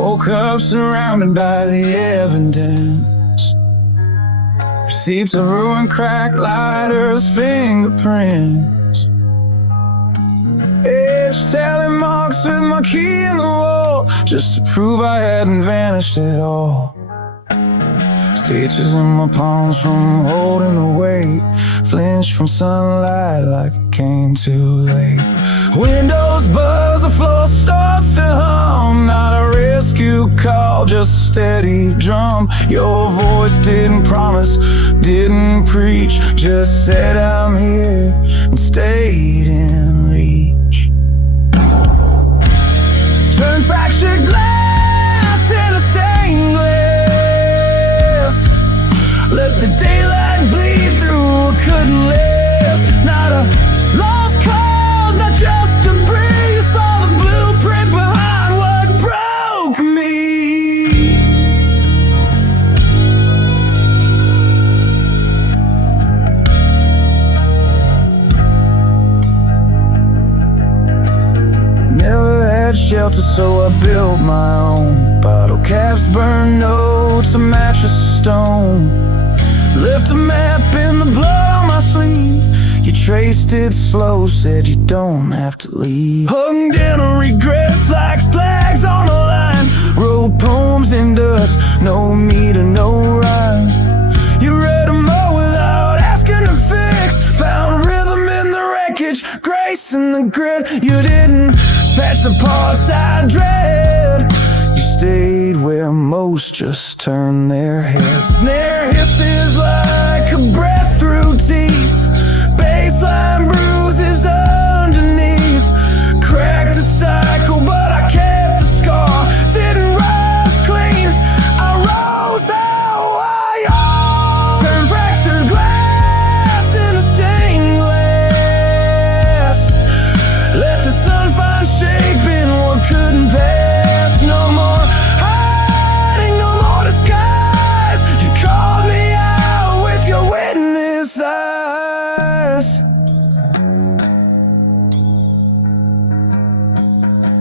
Woke up surrounded by the evidence. Receipts of ruined crack lighters, fingerprints. Edge talent marks with my key in the wall, just to prove I hadn't vanished at all. Stitches in my palms from holding the weight, flinch from sunlight like it came too late. Windows buzz, the floor starts to hum. Not a rescue call, just a steady drum. Your voice didn't promise, didn't preach, just said I'm here and stayed in reach. Turn fractured glass into stained glass. Let the daylight bleed through, couldn't last. Not a lost cause, not just debris. You saw the blueprint behind what broke me. Never had shelter, so I built my own. Bottle caps, burned notes, a mattress of stone. Left a map in the blood on my sleeve. You traced it slow, said you don't have to leave. Hung down on regrets like flags on a line. Wrote poems in dust, no meter, no rhyme. You read them all without asking to fix. Found rhythm in the wreckage, grace in the grit. You didn't patch the parts I dread. You stayed where most just turn their heads. Snare hisses like a breath through teeth. Baseline bruises underneath. Cracked the cycle, but I kept the scar. Didn't rise clean, I rose how I turned fractured glass into stained glass. Let the sun find shape in what couldn't pass. No more hiding, no more disguise. You called me out with your witness eyes.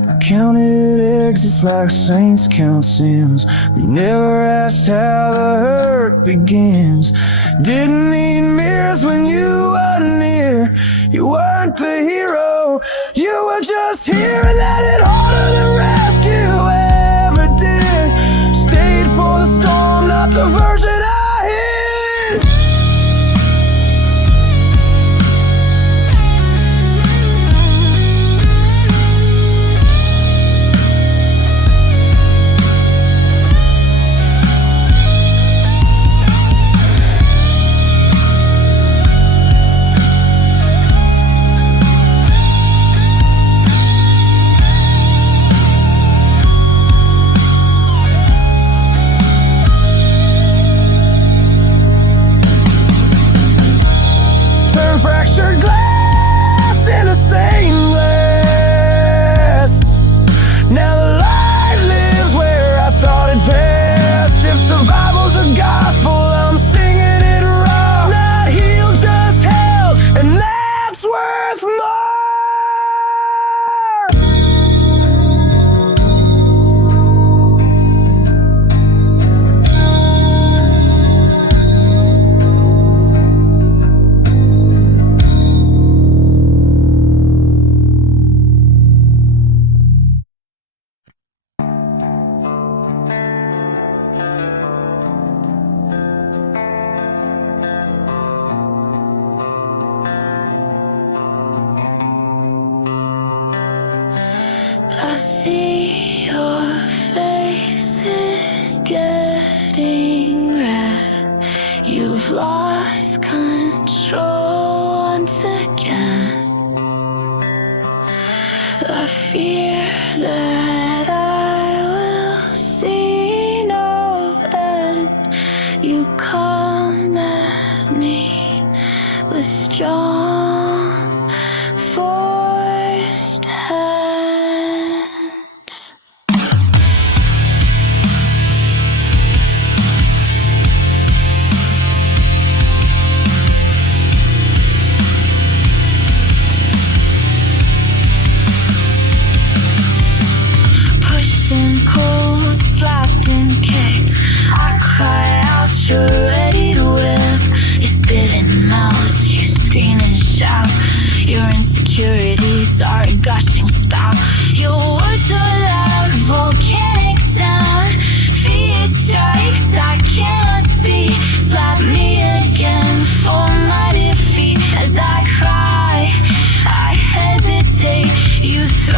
I counted exits like saints count sins. They never asked how the hurt begins. Didn't need mirrors when you were near. You weren't the hero, you were just here, and that hit harder than rescue ever did. Stayed for the storm, not the version I hid. Fractured glass into stained glass. Now the light lives where I thought it passed. If survival's a gospel, I'm singing it raw. Not healed, just held, and that's worth more. I see your face is getting red. You've lost control once again. I fear that I will see no end. You come at me with strong, forced hands. Pushed and cold shout. Your insecurities are a gushing spout. Your words are loud, volcanic sound. Fear strikes, I cannot speak. Slap me again for my defeat. As I cry, I hesitate. You throw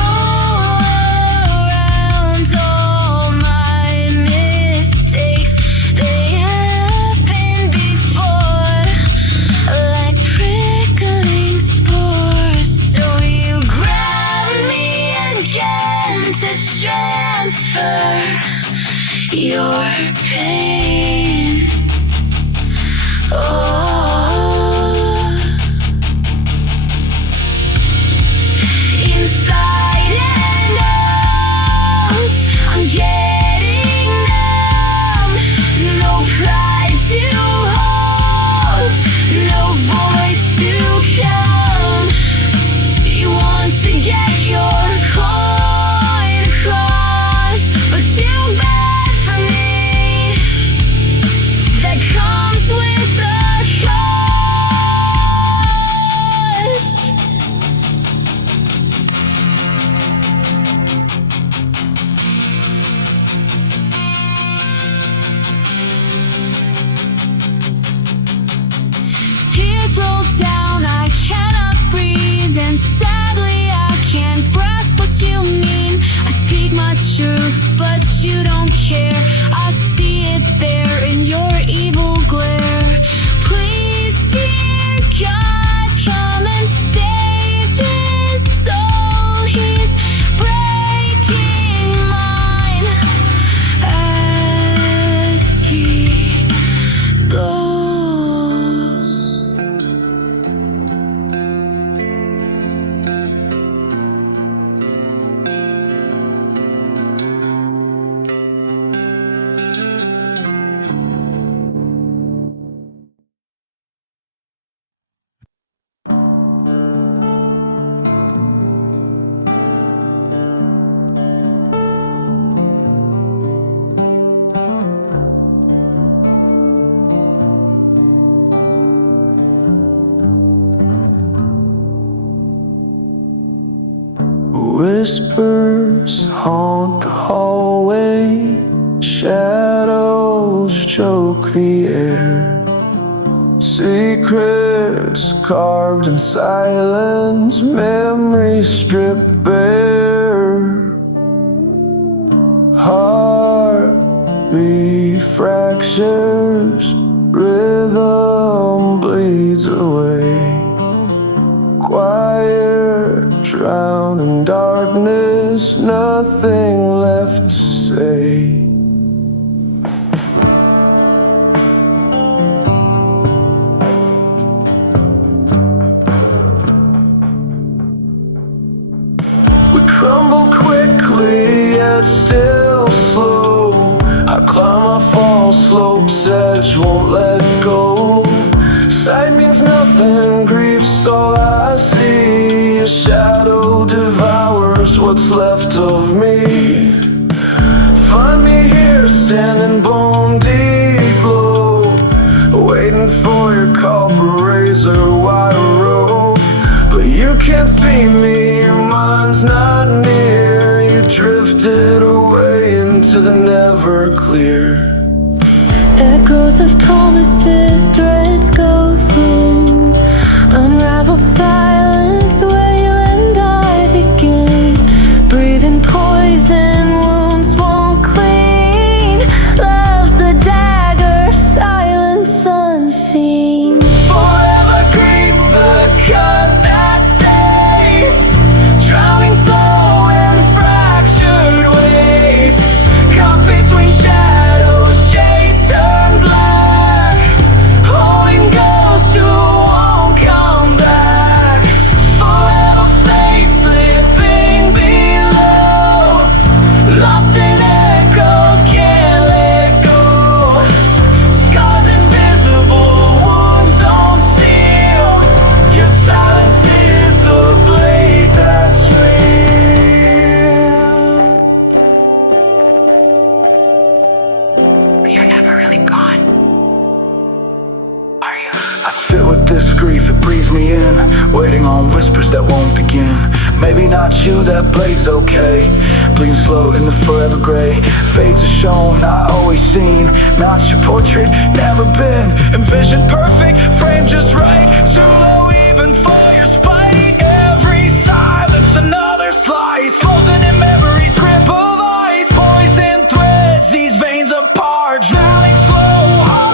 around all my mistakes. They happened before, like prickling spores. So you grab me again to transfer your pain. Inside and out, I'm getting numb. No pride to hold, no voice to come. You want to get your coin across, but too bad for me. That comes with a cost. Tears roll down, I cannot breathe, and sadly I can't grasp what you mean. I speak my truth, but you don't care. I see it there in your evil glare. Please, dear God, come and save his soul. He's breaking mine as he goes. Whispers haunt the hallway, shadows choke the air. Secrets carved in silence, memories stripped bare. Heartbeat fractures, rhythm bleeds away. Quiet, drowned in darkness, nothing left to say. We crumble quickly, yet still slow. I climb my fall slope's edge, won't let go. Sight means nothing, grief's all I see. A shadow devours what's left of me. Find me here, standing bone deep low, waiting for your call for razor wire rope. But you can't see me, your mind's not near. You drifted away into the never clear. Echoes of promises, threads go thin. Unraveled silence where you and I begin. Breathing poison, wounds won't clean. Love grief, it breathes me in, waiting on whispers that won't begin. Maybe not you, that blade's okay. Bleeding slow in the forever gray. Fades are shown, not always seen. Not your portrait, never been. Envisioned perfect, framed just right. Too low even for your spite. Every silence another slice. Frozen in memories, grip of ice. Poison threads, these veins apart. Drowning slow, hollow.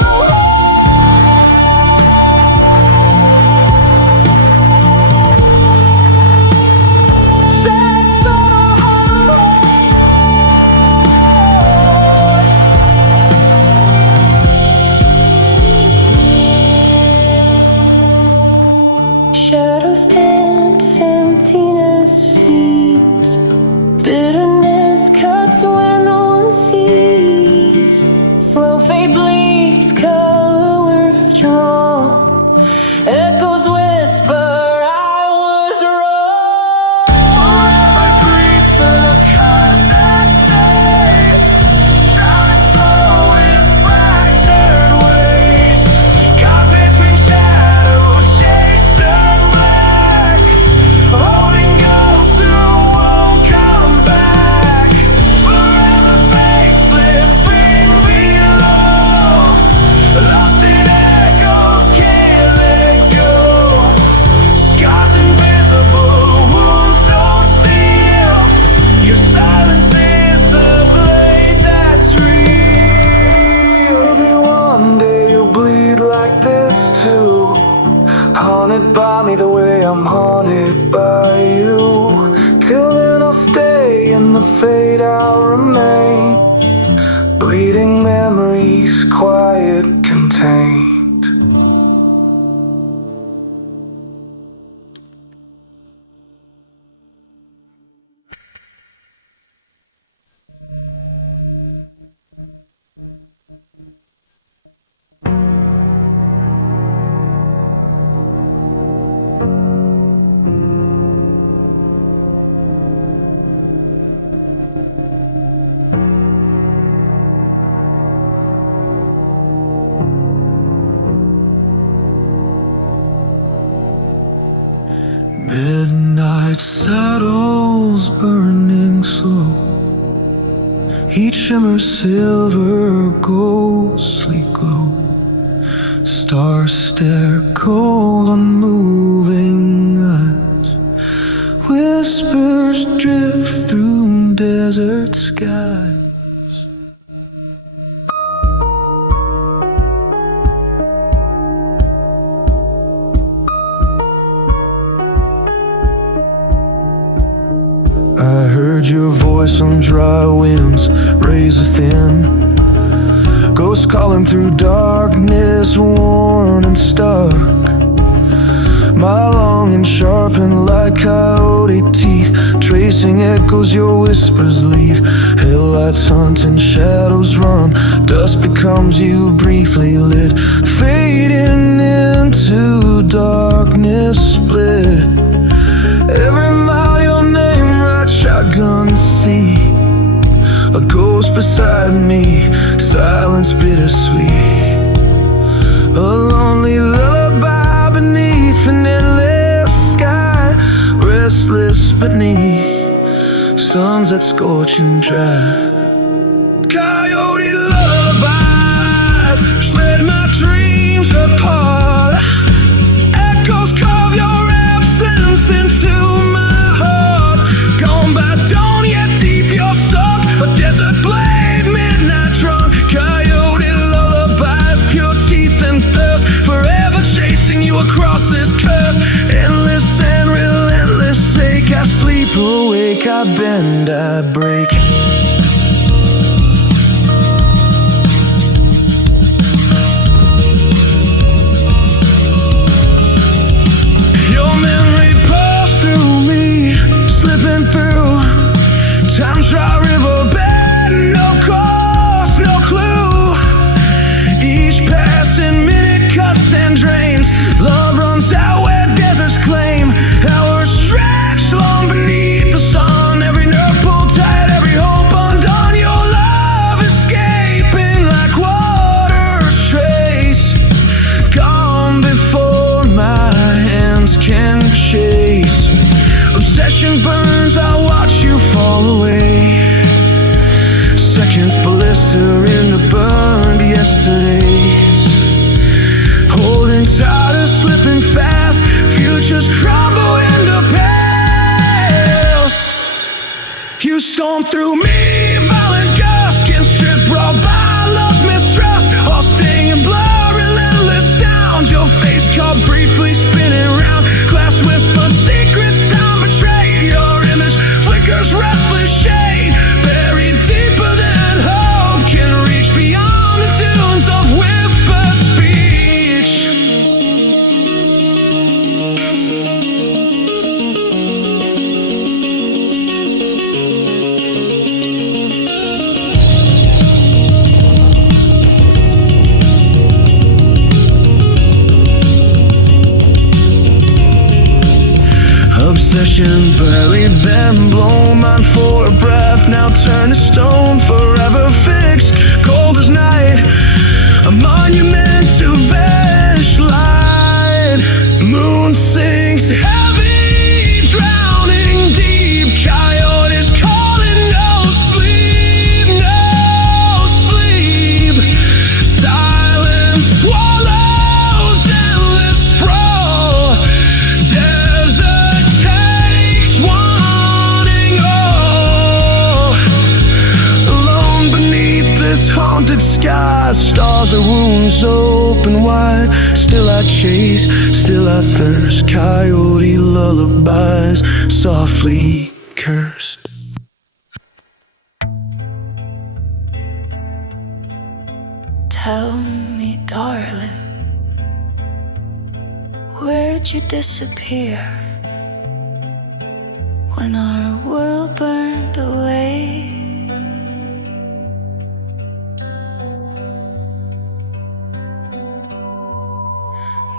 Standing so hollow. Shadows dance, emptiness feeds. Bitterness cuts where no one sees. Slow fade bleeds, color withdrawn. Echoes whisper, I was wrong. Forever grief, the cut that stays. Drowning slow in fractured ways. Caught between shadows, shades turn black. Holding ghosts who won't come back. Forever fake, slipping below. Lost in echoes, can't let go. Scars invisible, wounds don't seal. Your silence is the blade that's real. Maybe one day you'll bleed like this too. Haunted by me the way I'm haunted by you. Till then I'll stay in the fade, I'll remain. Bleeding memories, quiet, contained. Midnight settles, burning slow. Each shimmer silver, ghostly glow. Stars stare cold, unmoving eyes. Whispers drift through desert skies. I heard your voice on dry winds, razor thin. Ghosts calling through darkness, worn and stuck. My longing sharpened like coyote teeth, tracing echoes your whispers leave. Headlights hunt and shadows run, dust becomes you briefly lit, fading into darkness split. Every mile your name rides shotgun seat. A ghost beside me, silence bittersweet. A lonely lullaby beneath an endless sky, restless beneath suns that scorch and dry. Coyote lullabies shred my dreams apart. Echoes carve your absence into my heart. Gone by dawn, yet deep you're sunk. A desert blade, midnight drunk. Coyote lullabies, pure teeth and thirst, forever chasing you across this curse. Endless and relentless ache. I sleep awake, I bend, I break. Your memory pours through me, slipping through time's dry riverbed. No course, no clue. Each passing minute cuts and drains. Love runs out where deserts claim. Hours stretch long beneath the sun. Every nerve pulled tight, every hope undone. Your love escaping like water's trace. Gone before my Obsession burns, I watch you fall away. Seconds blistering to burned yesterdays. Holding tighter, slipping fast. Futures crumble into past. You storm through me, violent gust. Skin stripped raw by love's mistrust. All stinging blood, relentless sound. Your face caught briefly spinning round. Glass whispers, secrets, time betrayed. Your image flickers, restless shade. Buried deeper than hope can reach, beyond the dunes of whispered speech. Obsession buried, then blown. Mine for a breath, now turn to stone. Forever fixed, cold as night. A monument to vanished light. Moon sinks heavy, drowning deep. Coyotes calling, no sleep, no sleep. Silence swallows endless sprawl. Desert takes wanting all. Alone beneath this haunted sky, stars are wounds open wide. Still I chase, still I thirst. Coyote lullabies, softly cursed. Tell me, darling, where'd you disappear when our world burned away?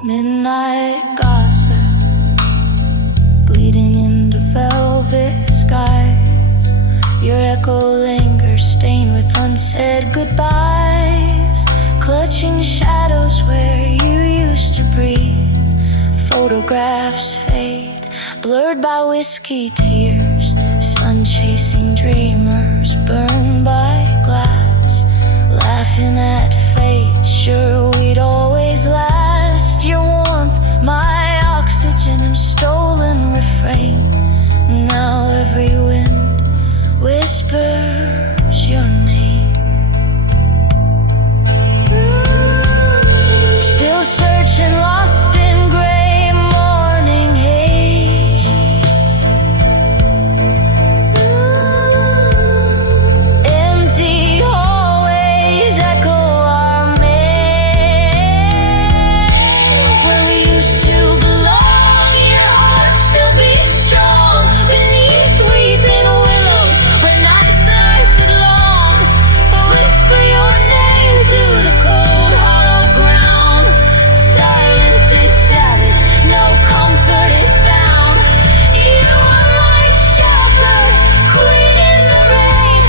Midnight gossip, bleeding into velvet skies. Your echo lingers, stained with unsaid goodbyes. Clutching shadows where you used to breathe. Photographs fade, blurred by whiskey tears. Sun-chasing dreamers burned by glass. Laughing at fate, sure we'd always last. Your warmth, my oxygen, and stolen refrain. Now every wind whispers your name. Still searching, lost in gray morning haze. Empty hallways echo our name. Where we used to belong, your heart still beats strong. Beneath weeping willows, where nights lasted long. But whisper your name to the cold, hollow ground. Silence is savage, no comfort is found. You are my shelter, queen in the rain.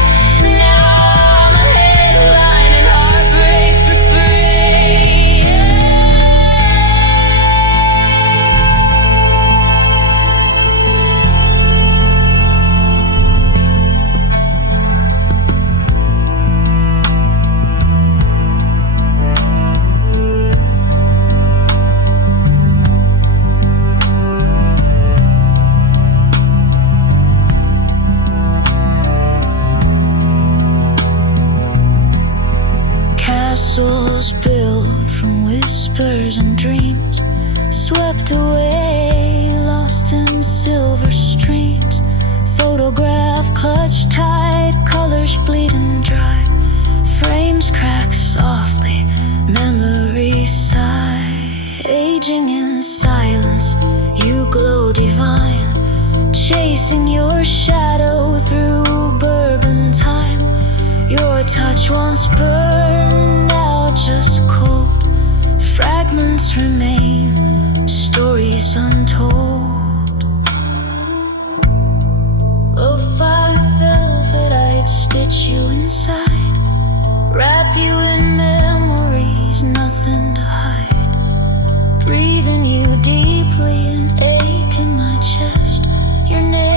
Now I'm a headline in heartbreak's refrain. Castles built from whispers and dreams, swept away, lost in silver streams. Photograph clutched tight, colors bleeding dry. Frames crack softly, memories sigh. Aging in silence, you glow divine. Chasing your shadow through bourbon time. Your touch once burned, now just cold. Fragments remain, stories untold. Lo-fi velvet, I'd stitch you inside. Wrap you in memories, nothing to hide. Breathing you deeply, an ache in my chest. Your name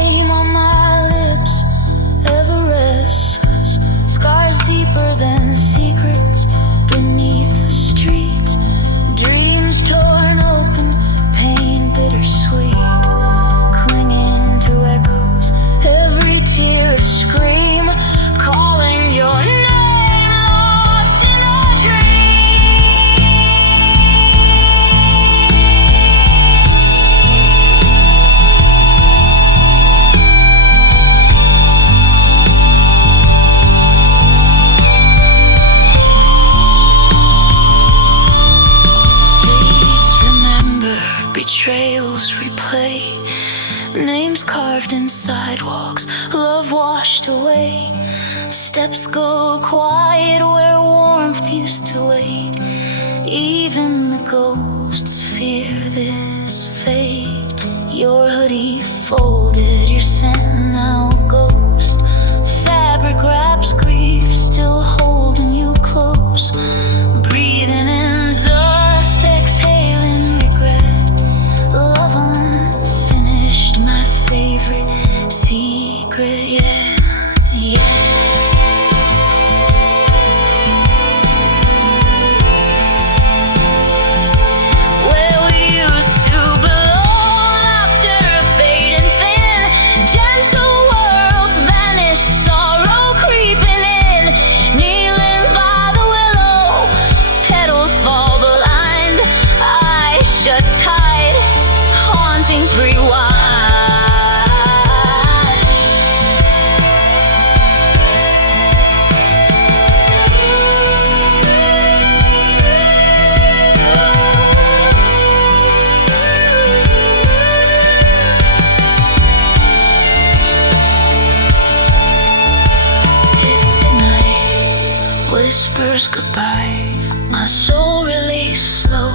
trails replay, names carved in sidewalks, love washed away. Steps go quiet where warmth used to wait. Even the ghosts fear this fate. Your hoodie folded, your scent now a ghost. Fabric wraps grief, still holding you close. Breathing in dust, exhaling regret. Love unfinished, my favorite secret, yeah, yeah. Where we used to belong, laughter fading thin. Gentle worlds vanished, sorrow creeping in. Kneeling by the willow, petals fall blind. Eyes shut tight, hauntings rewind. If tonight whispers goodbye, my soul release slow.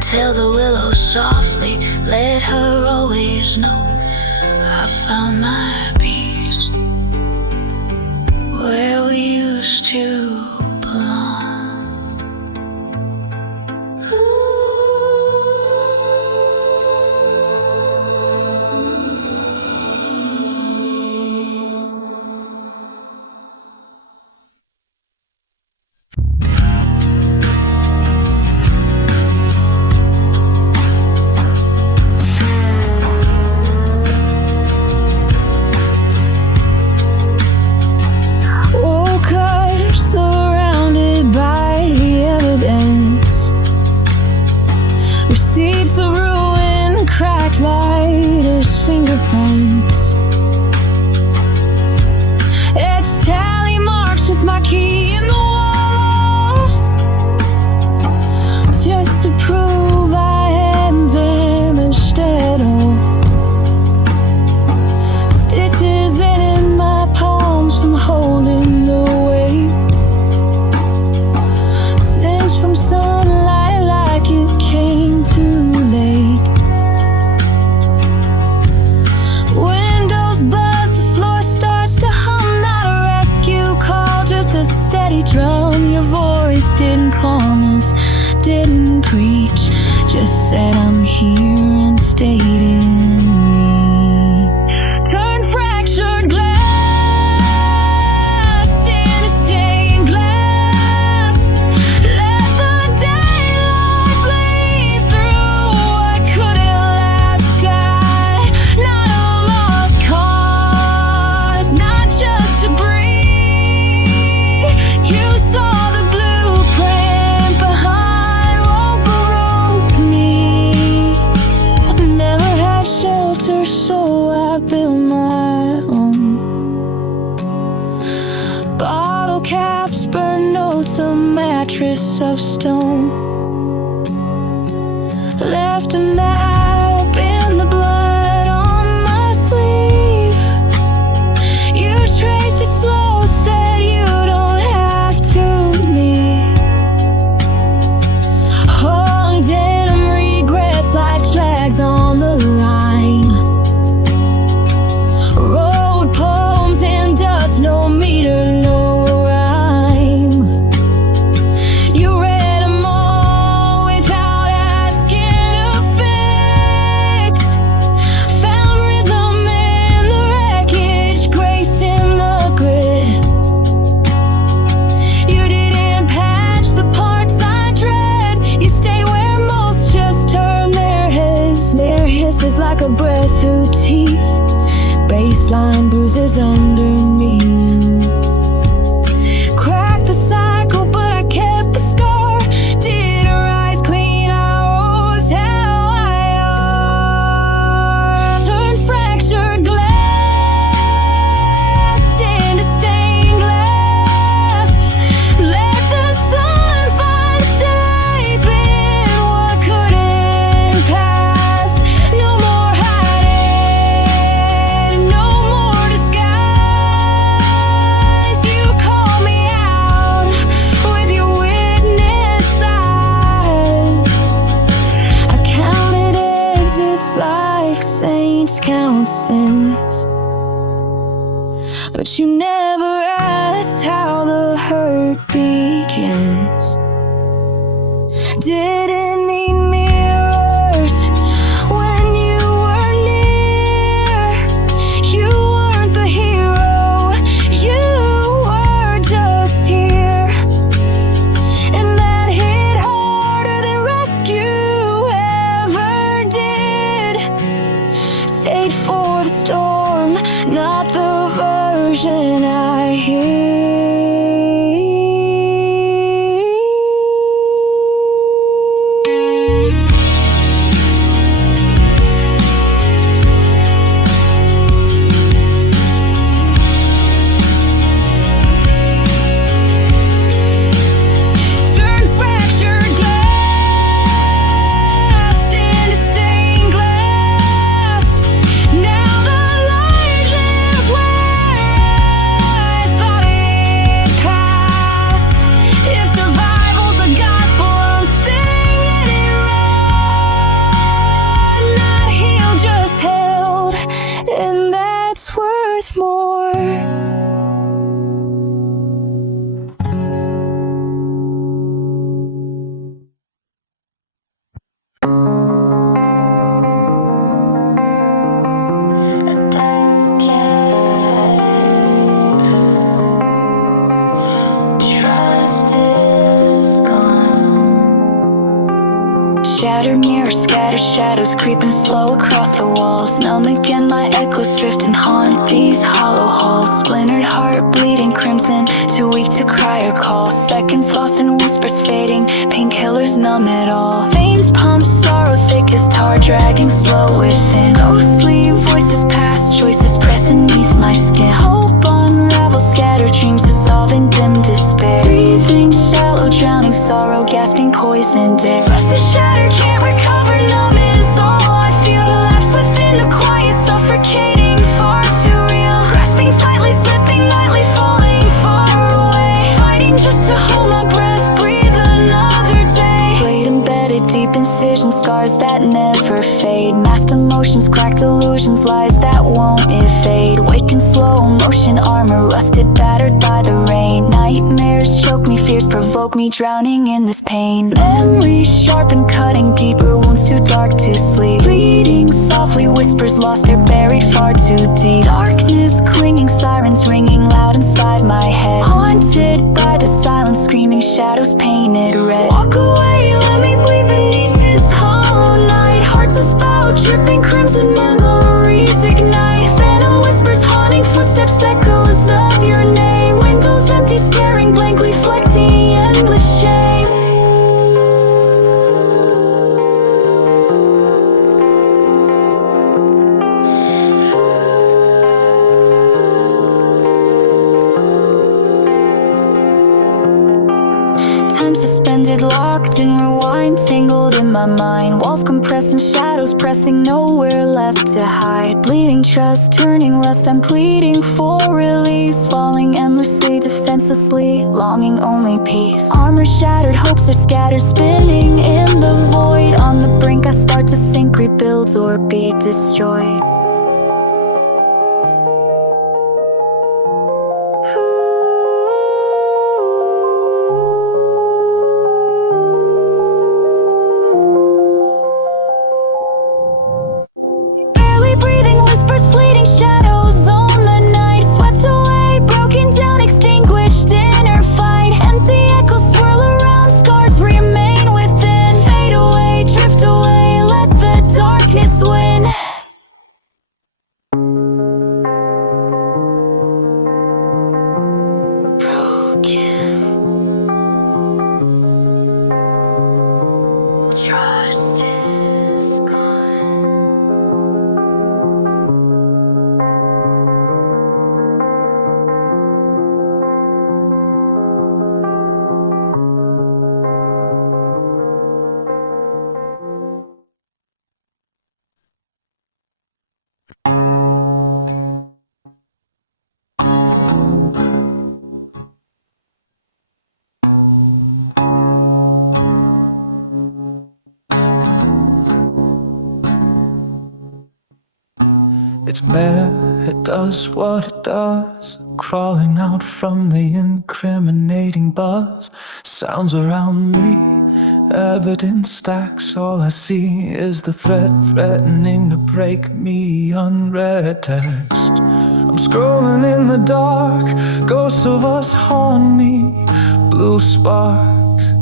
Tell the willow softly, let her always know I found my peace where we used to belong. Woke up surrounded by the evidence. Receipts of ruin, cracked writers' fingerprints. It's tally marks with my key in the wall, just to prove I hadn't them instead of stitches in my palms from holding the weight. Things from sunlight like it came too late. Windows buzz, the floor starts to hum. Not a rescue call, just a steady drum. Your voice didn't promise, didn't preach, just said I'm here and stayed in reach. Turn fractured glass into stained glass. Let the daylight bleed through what couldn't last. Not a lost cause, not just debris. You saw the blueprint behind what broke me. Never had shelter, so I built my own. Bottle caps, burned notes, a mattress of stone. Left a map in the blood on my sleeve. You traced it slow, said you don't have to leave. Hung denim regrets like flags on the line. Wrote poems in dust, no meter, no rhyme. You read them all without asking a fix. Found rhythm in the wreckage, grace in the grit. You didn't patch the parts I dread. You stay where most just turn their heads. Their hiss is like a breath through teeth. Baseline bruises underneath. Cracked the cycle, but I kept the scar. Didn't rise clean, I rose how I are. Turned fractured glass into stained glass. Let the sun find shape in but you never asked how the hurt begins. Didn't need mirrors when you were near. You weren't the hero, you were just here. And that hit harder than rescue ever did. Stayed for the storm, not the version I hear. Turn fractured glass into stained glass. Now the light lives where I thought it passed. If survival's a gospel, I'm singing it raw. Not healed, just held, and that's worth more. Trust is gone. Shattered mirrors, scattered shadows creeping slow across the walls. Numb again, my echoes drift and haunt these hollow halls. Splintered heart bleeding crimson, too weak to cry or call. Seconds lost in whispers fading, painkillers numb it all. Veins pump, sorrow thick as tar, dragging slow within. Ghostly voices past, choices pressing beneath my skin. Hope unraveled, scattered dreams dissolve in dim despair. Breathing shallow, drowning sorrow, gasping poisoned air. Trust is shattered, can't recover, numb is all I feel. Collapse within the quiet, suffocating, far too real. Grasping tightly, slipping nightly, falling far away. Fighting just to hold my breath, breathe another day. Blade embedded, deep incision, scars that never fade. Masked emotions, cracked illusions, lies that won't evade. Waking slow motion, armor rusted, battered by the rain. Nightmares choke me, fears provoke me, drowning in this pain. Memories sharpened, cutting deeper, wounds too dark to sleep. Bleeding softly, whispers lost, they're buried far too deep. Darkness clinging, sirens ringing loud inside my head. Haunted by the silence, screaming shadows painted red. Walk away, let me bleed beneath this hollow night. Hearts a spout, dripping crimson, memories ignite. Phantom whispers haunting, footsteps echoes of your name. Windows empty, staring blankly, reflecting endless shame. Time suspended, locked in rewind, tangled in my mind. Walls compressing, shadows pressing, nowhere left to hide. Bleeding trust, turning rust, I'm pleading for release. Falling endlessly, defenselessly, longing only peace. Armor shattered, hopes are scattered, spinning in the void. On the brink I start to sink, rebuild or be destroyed. Barely breathing, whispers fleeting, shadows on the night. Swept away, broken down, extinguished inner fight. Empty echoes swirl around, scars remain within. Fade away, drift away, let the darkness win. Broken. Trust is gone. It's bad, it does what it does, crawling out from the incriminating buzz. Sounds around me, evidence stacks. All I see is the threat threatening to break me. Unread text, I'm scrolling in the dark. Ghosts of us haunt me. Blue sparks,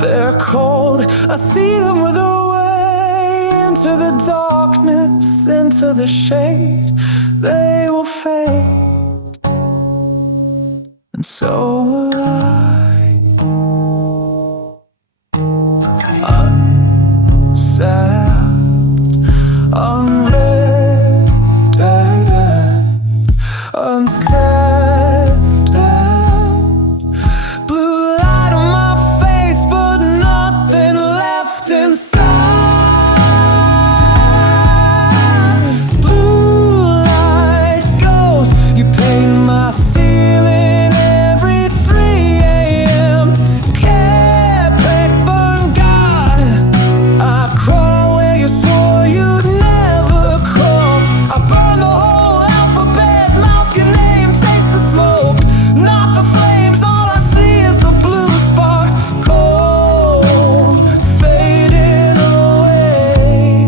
they're cold. I see them wither away into the darkness, into the shade. They will fade, and so will I. Unsaid, unread, unsaid. Blue light on my face, but nothing left inside. Ceiling every 3 a.m. Can't break, burn, God. I crawl where you swore you'd never crawl. I burn the whole alphabet, mouth your name, taste the smoke, not the flames. All I see is the blue sparks, cold, fading away.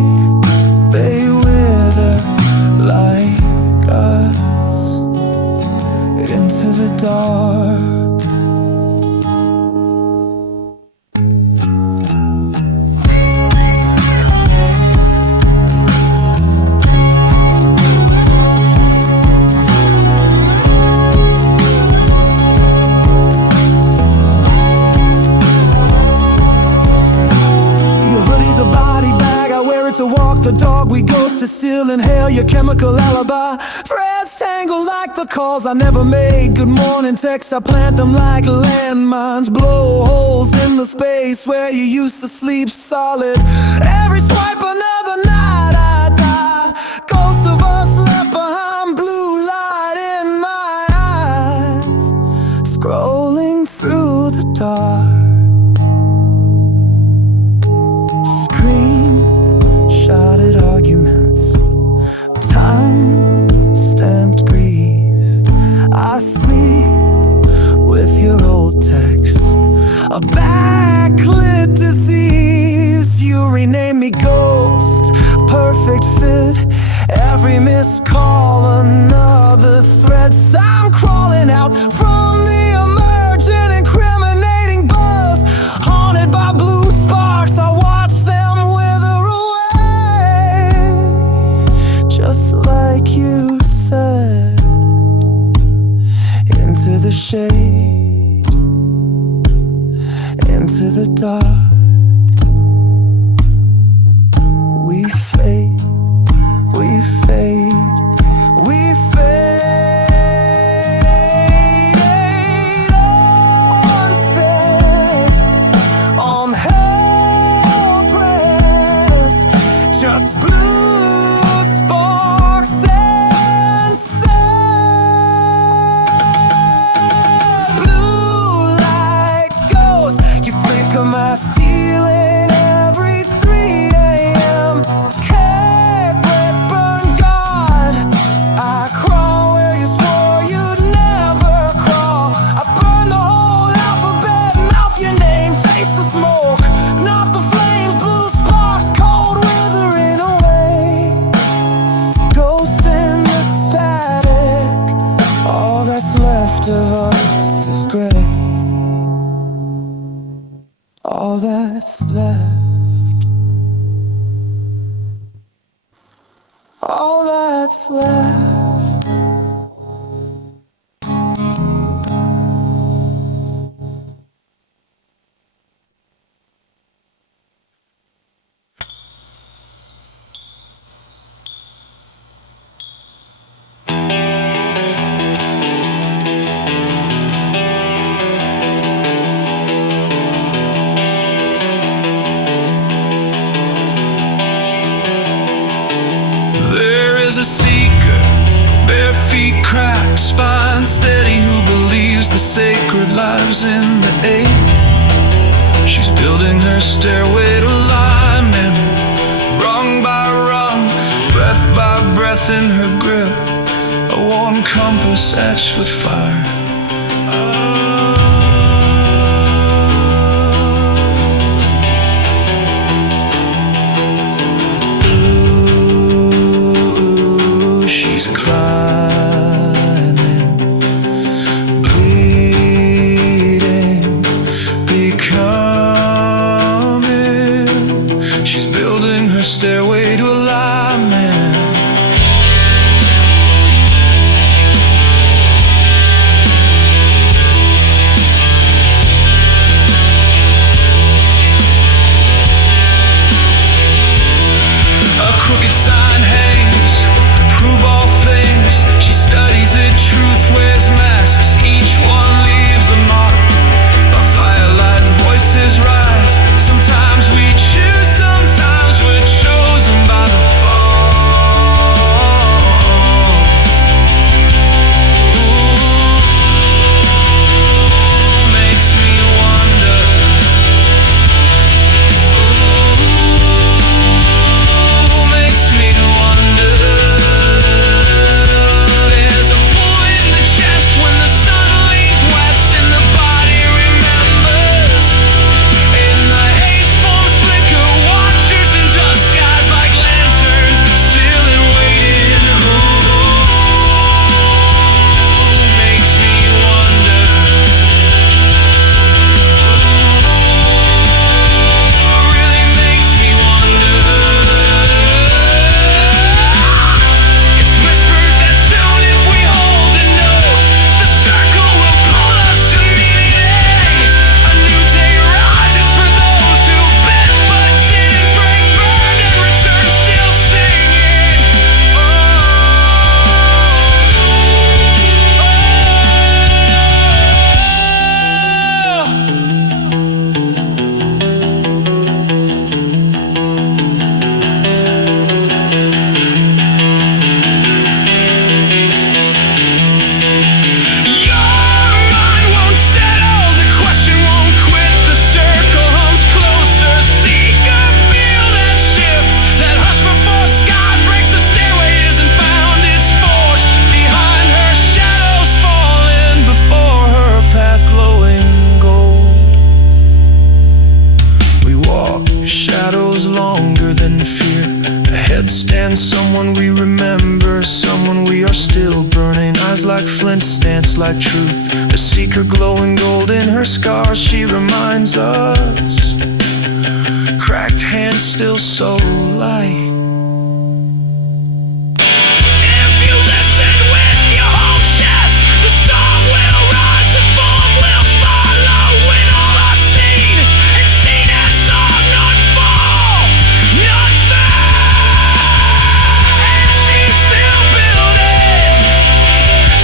They wither like us into the dark. Your hoodie's a body bag, I wear it to walk the dog. We ghost to still inhale your chemical alibi. Threads tangle like the calls I never made. Good morning texts, I plant them like landmines. Blow holes in the space where you used to sleep solid. Every swipe another night I die. Ghosts of us left behind, blue light in my eyes, scrolling through the dark. Screenshotted arguments, time-stamped grief. I sleep with your old texts, a backlit disease. You rename me ghost, perfect fit. Every missed call, another threat. So I'm crawling out from the emergent, incriminating buzz. Haunted by blue sparks, I watch them wither away, just like you said, into the shade, into the dark. We fade, we fade, we fade, unfed, on hell breath, just blue sparks and sand. Blue light goes, you flicker my ceiling every 3 a.m. Can't break, burn, God. I crawl where you swore you'd never crawl. I burn the whole alphabet, mouth your name, taste the smoke, not the flames. Blue sparks, cold, withering away. Ghosts in the static, all that's left of us is gray. All that's left, all that's left. There is a seeker, bare feet cracked, spine steady, who believes the sacred lives in the air. She's building her stairway to alignment, rung by rung, breath by breath in her grip. A warm compass etched with fire. Ooh, she's climbing, bleeding, becoming. She's building her stairway to alignment. Crooked sign hangs, prove all things. She studies it, truth wears masks. Each one leaves a mark. By firelight, voices rise. Sometimes we choose, sometimes we're chosen by the fall. Ooh, makes me wonder. Makes me wonder. There's a pull in the chest when the sun leans west and the body remembers. In the haze forms flicker, watchers in dusk, eyes like lanterns, still and waiting. Ooh, makes me wonder. Really makes me wonder. It's whispered that soon if we hold the note, the circle will pull us to meeting. A new day rises for those who bent but didn't break, burned and return still singing. Your mind won't settle, the question won't quit, the circle hums closer. Seek or feel that shift, that hush before sky breaks. The stairway isn't found, it's forged behind her. Shadows falling before her path glowing gold. We walk shadows longer than fear. Ahead stands someone we remember, someone we are still burning. Eyes like flint, stance like truth. A seeker glowing gold in her scars, she reminds us. Cracked hands still so light. If you listen with your whole chest, the song will rise, the form will follow. When all are seen and seen as saw, none fall, none fail. And she's still building,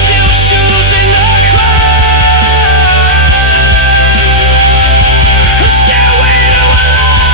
still choosing the climb. A stairway to alignment.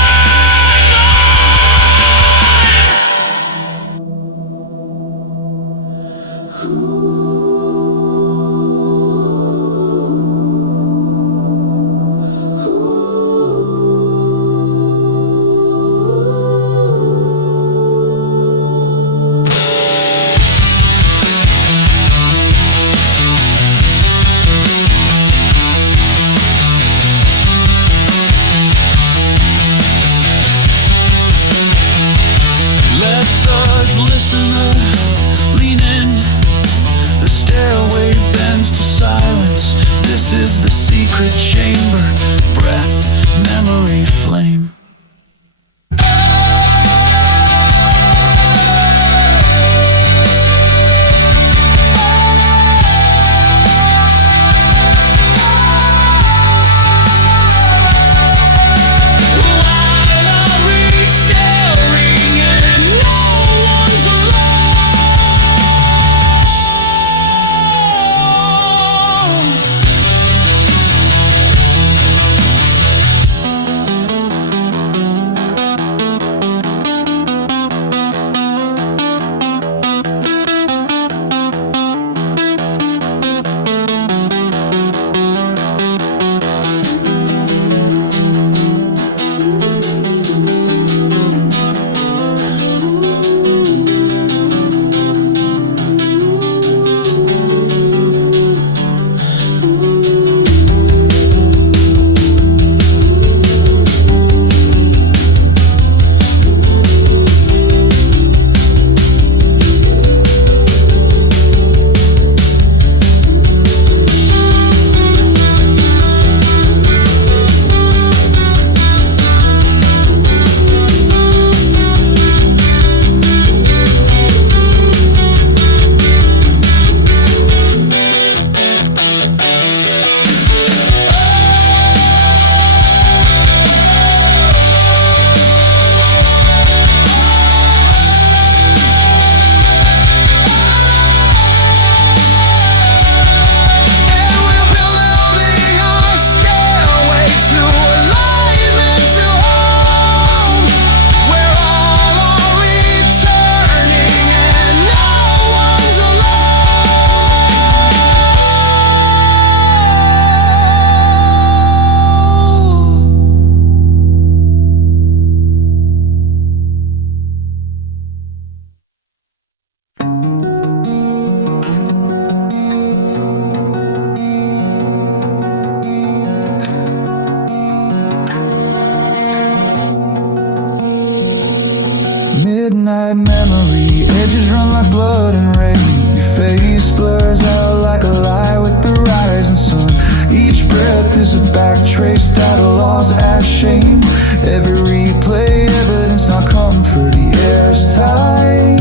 Midnight memory, edges run like blood and rain. Your face blurs out like a lie with the rising sun. Each breath is a back trace, title loss, ash, shame. Every replay, evidence, not comfort. The air's tight,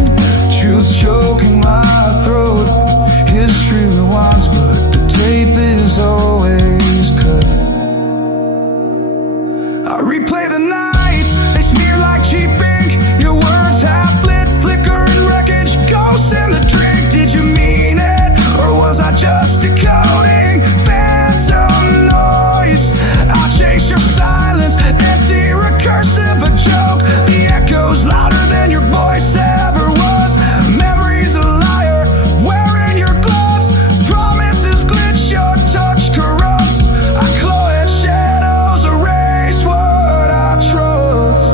truth choking my throat. History rewinds, but the tape is always cut. I replay the nights, they smear like cheap ink. Your words half lit, flicker in wreckage. Ghosts in the drink, did you mean it? Or was I just decoding phantom noise? I'll chase your silence, empty, recursive, a joke. The echo's louder than your voice ever was. Memory's a liar, wearing your gloves. Promises glitch, your touch corrupts. I claw at shadows, erase what I trust.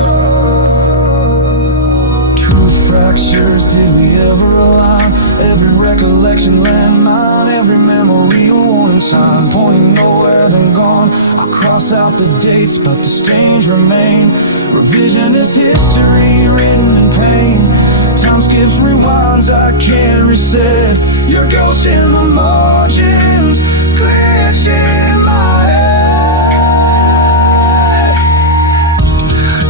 Truth fractures, did we ever align? Every recollection landmine, every memory a warning sign, pointing nowhere then gone. I cross out the dates, but the stains remain. Revision is history written in pain. Time skips, rewinds, I can't reset. Your ghost in the margins, glitch in my head.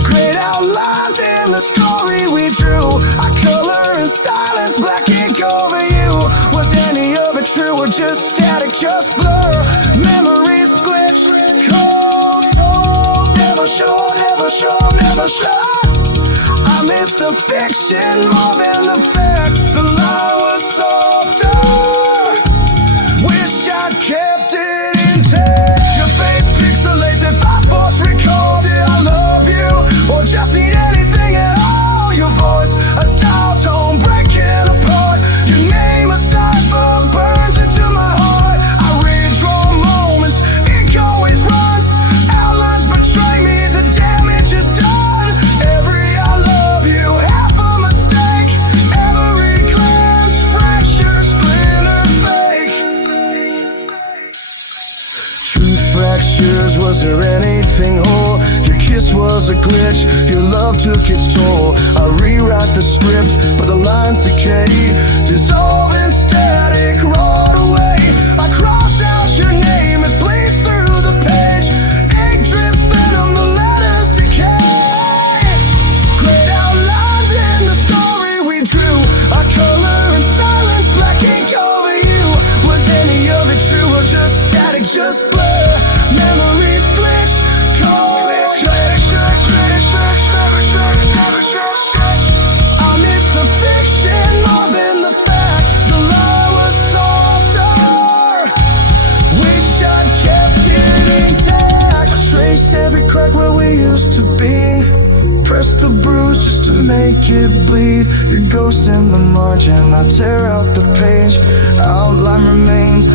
Great outlines in the story we drew. I color in silence, black ink over you. Was any of it true or just static, just blur? Memories glitch, cold, cold. Never sure, never sure, never sure. I miss the fiction more than the fact. The lie was softer. Wish I'd kept it intact. Your face pixelates if I force recall. Did I love you or just need anything at all? Your voice, a dial tone breaking apart. Your name, a cipher, burns into my heart. I redraw moments, ink always runs. Outlines betray me, the damage is done. Every I love you, half a mistake. Every glance, fracture, splinter, fake. Truth fractures, was there anything whole? Your kiss was a glitch, your love took its toll. I rewrite the script, but the lines decay. Dissolve in static, rolled away. I cross out your name, it bleeds through the page. Ink drips, venom, the letters decay. Great outlines in the story we drew. I color in silence, black ink over you. Was any of it true or just static, just blur? Memories glitch, cold. I miss the fiction more than the fact. The lie was softer. Wish I'd kept it intact. Trace every crack where we used to be. Press the bruise just to make it bleed. Your ghost in the margin, I tear out the page. Outline remains.